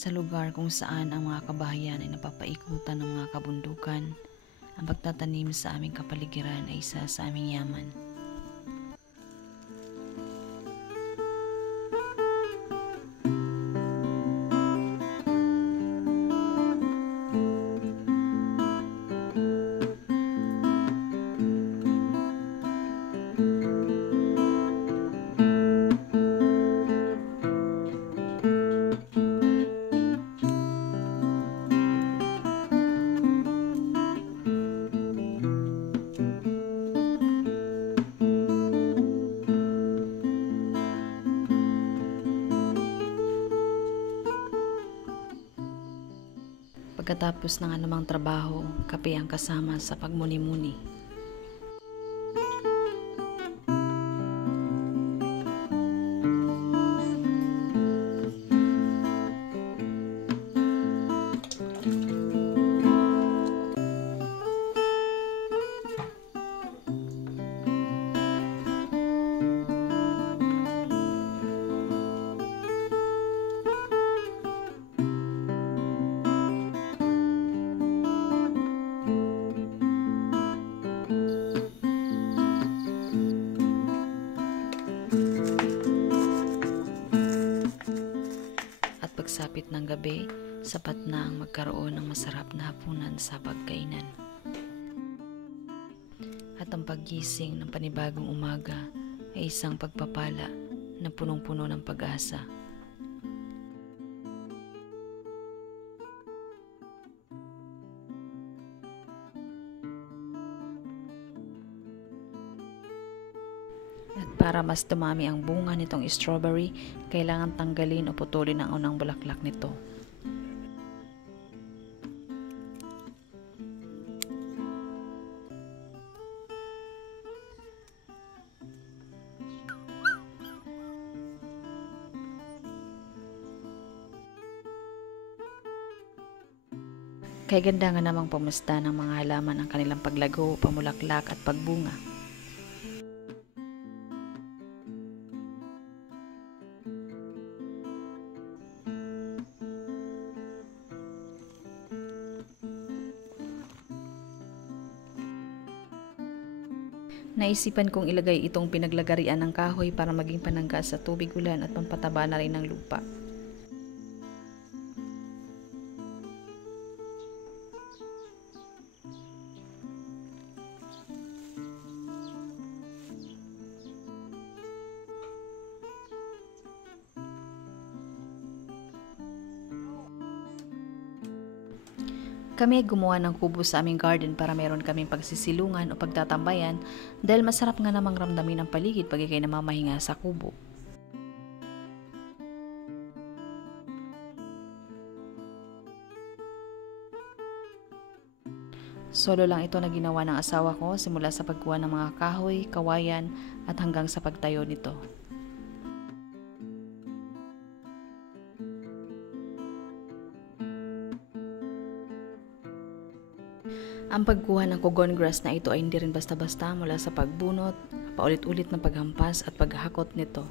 Sa lugar kung saan ang mga kabahayan ay napapaikutan ng mga kabundukan, ang pagtatanim sa aming kapaligiran ay isa sa aming yaman. Pagkatapos ng anumang trabaho, kape ang kasama sa pagmuni-muni. Pagsapit ng gabi, sapat na ang magkaroon ng masarap na hapunan sa pagkainan. At ang paggising ng panibagong umaga ay isang pagpapala na punong-puno ng pag-asa. At para mas dumami ang bunga nitong strawberry, kailangan tanggalin o putulin ang unang bulaklak nito. Kaya ganda nga namang pumusta ng mga halaman ang kanilang paglago, pamulaklak at pagbunga. Naisipan kong ilagay itong pinaglagarian ng kahoy para maging panangga sa tubig ulan at pampataba na rin ng lupa. Kami ay gumawa ng kubo sa aming garden para meron kaming pagsisilungan o pagtatambayan dahil masarap nga namang ramdamin ang paligid pag ikay namamahinga sa kubo. Solo lang ito na ginawa ng asawa ko simula sa pagkuha ng mga kahoy, kawayan at hanggang sa pagtayo nito. Ang pagkuha ng cogon grass na ito ay hindi rin basta-basta mula sa pagbunot, paulit-ulit na paghampas at paghakot nito.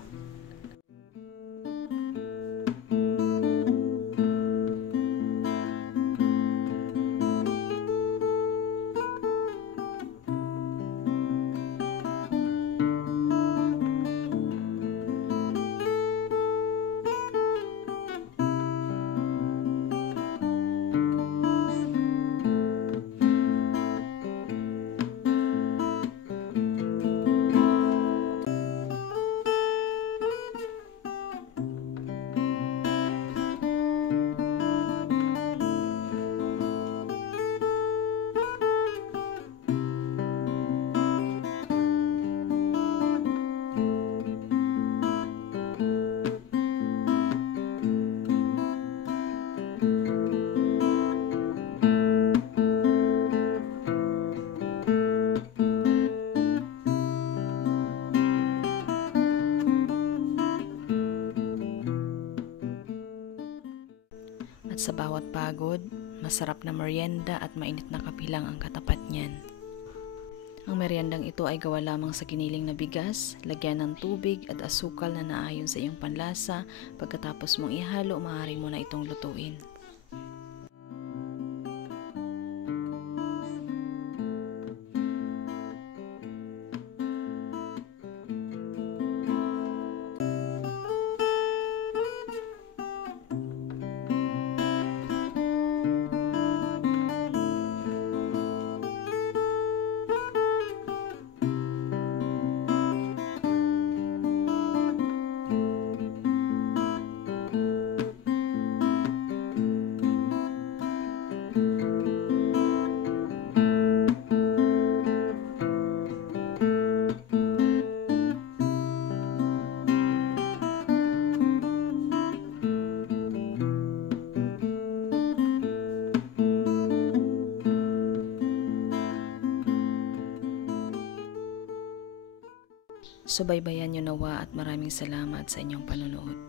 At sa bawat pagod, masarap na merienda at mainit na kapilang ang katapat niyan. Ang meriendang ito ay gawa lamang sa giniling na bigas, lagyan ng tubig at asukal na naayon sa iyong panlasa. Pagkatapos mong ihalo, maaari mo na itong lutuin. Subaybayan niyo nawa at maraming salamat sa inyong panonood.